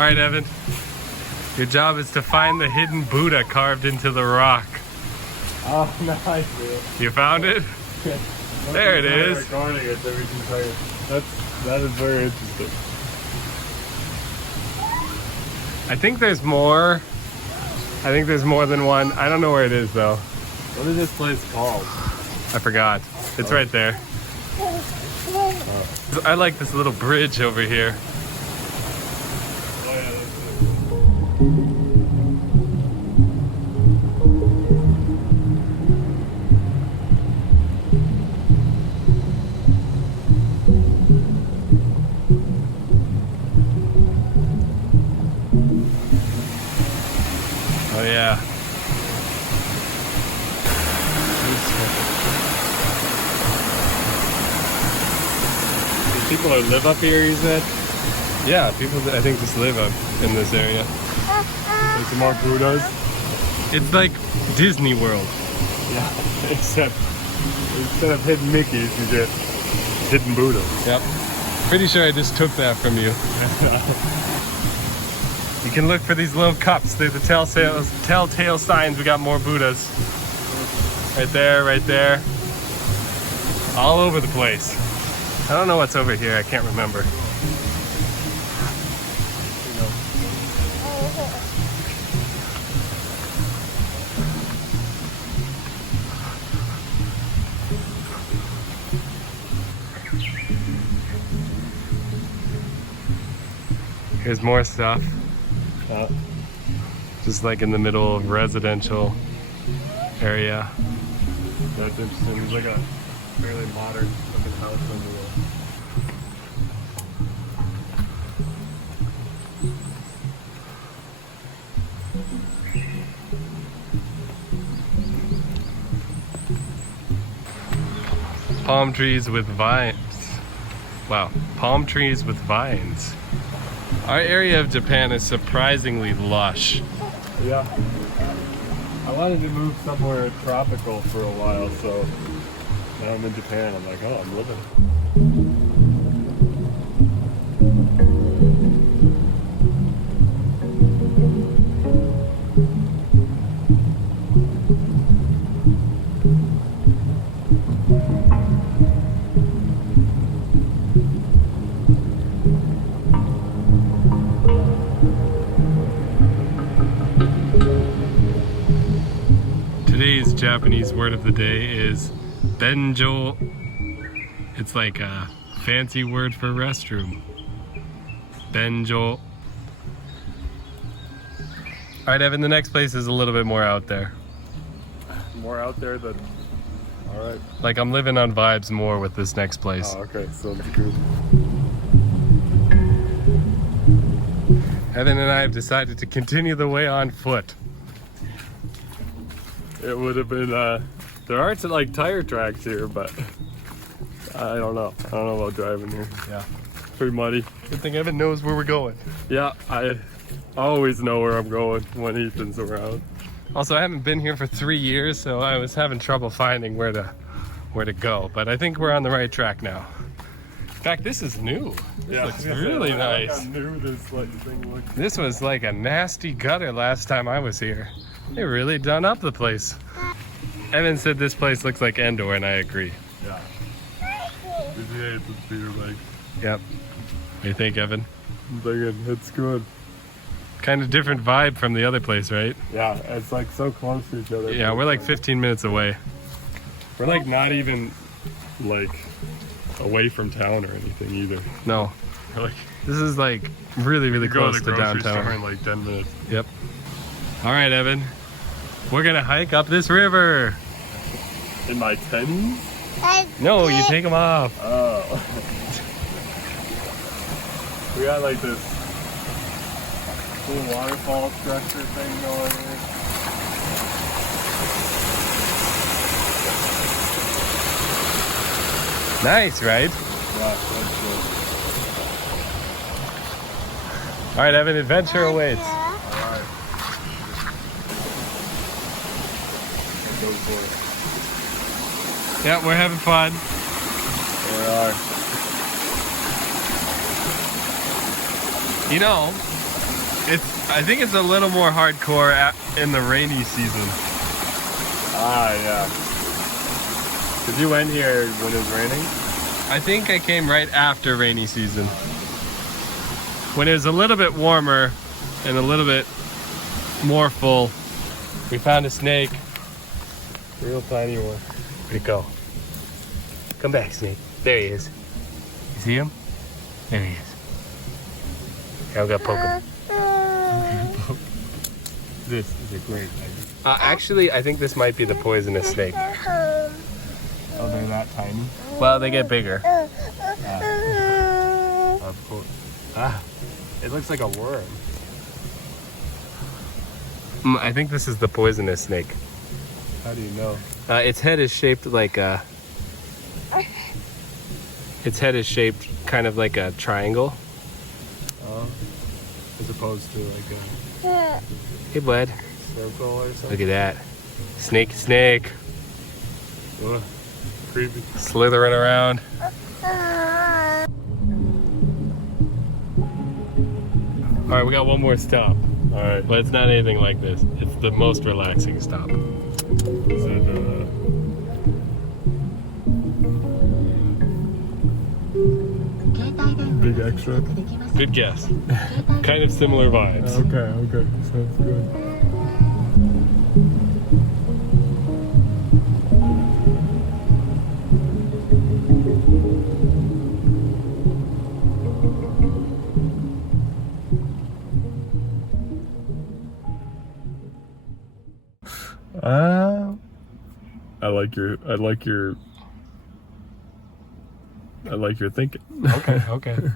Alright, Evan. Your job is to find the hidden Buddha carved into the rock. Oh, nice, dude. You found it? There it is. Recording it so we can tell you. That is very interesting. I think there's more. I think there's more than one. I don't know where it is though. What is this place called? I forgot. It's right there. I like this little bridge over here. Oh, yeah, that's Oh yeah. people who live up here, you said? Yeah, people I think just live up in this area. There's some more Buddhas. It's like Disney World. Yeah, except instead of hidden Mickeys, you get hidden Buddhas. Yep. Pretty sure I just took that from you. You can look for these little cups. They're the telltale signs we got more Buddhas. Right there, right there. All over the place. I don't know what's over here. I can't remember. Here's more stuff. Just like in the middle of residential area. That's interesting. There's like a fairly modern looking house under there. Palm trees with vines. Wow, palm trees with vines. Our area of Japan is surprisingly lush. Yeah. I wanted to move somewhere tropical for a while, so now I'm in Japan. I'm like, oh, I'm living it. Today's Japanese word of the day is benjo. It's like a fancy word for restroom. Benjo. Alright, Evan, the next place is a little bit more out there. More out there than... Alright. Like I'm living on vibes more with this next place. Oh, okay. So good. Evan and I have decided to continue the way on foot. It would have been, there aren't like tire tracks here, but I don't know. I don't know about driving here. Yeah. Pretty muddy. Good thing Evan knows where we're going. Yeah, I always know where I'm going when Ethan's around. Also, I haven't been here for 3 years, so I was having trouble finding where to go. But I think we're on the right track now. In fact, this is new. This looks really nice. I knew this like thing looked. This was like a nasty gutter last time I was here. They really done up the place. Evan said this place looks like Endor, and I agree. Yeah. It's a Peter Lake. Yep. What do you think, Evan? I'm thinking it's good. Kind of different vibe from the other place, right? Yeah, it's like so close to each other. Yeah, we're like 15 minutes away. We're like not even like away from town or anything either. No. We're like This is like really, really go close to the to grocery downtown. store in like 10 minutes. Yep. All right, Evan. We're gonna hike up this river. In my 10s? No, you take them off. Oh. We got like this cool waterfall structure thing going here. Nice, right? Yeah, that's good. All right, Evan, adventure awaits. Alright. Go for it. Yeah, we're having fun. We are. You know, I think it's a little more hardcore in the rainy season. Ah, yeah. Cause you went here when it was raining? I think I came right after rainy season. When it was a little bit warmer and a little bit more full. We found a snake. Real tiny one. Where'd it go? Come back, snake. There he is. You see him? There he is. Here, I'm gonna poke him. This is a great idea. Actually, I think this might be the poisonous snake. Oh, they're that tiny? Well, they get bigger. Of course. Ah, it looks like a worm. I think this is the poisonous snake. How do you know? Its head is shaped like a... Its head is shaped kind of like a triangle. As opposed to like a Hey, bud. circle or something? Look at that. Snake. Ugh, creepy. Slithering around. Alright, we got one more stop. Alright. But it's not anything like this. It's the most relaxing stop. Is it, Big Extra? Good guess. Kind of similar vibes. Okay. Sounds good. I like your thinking. Okay.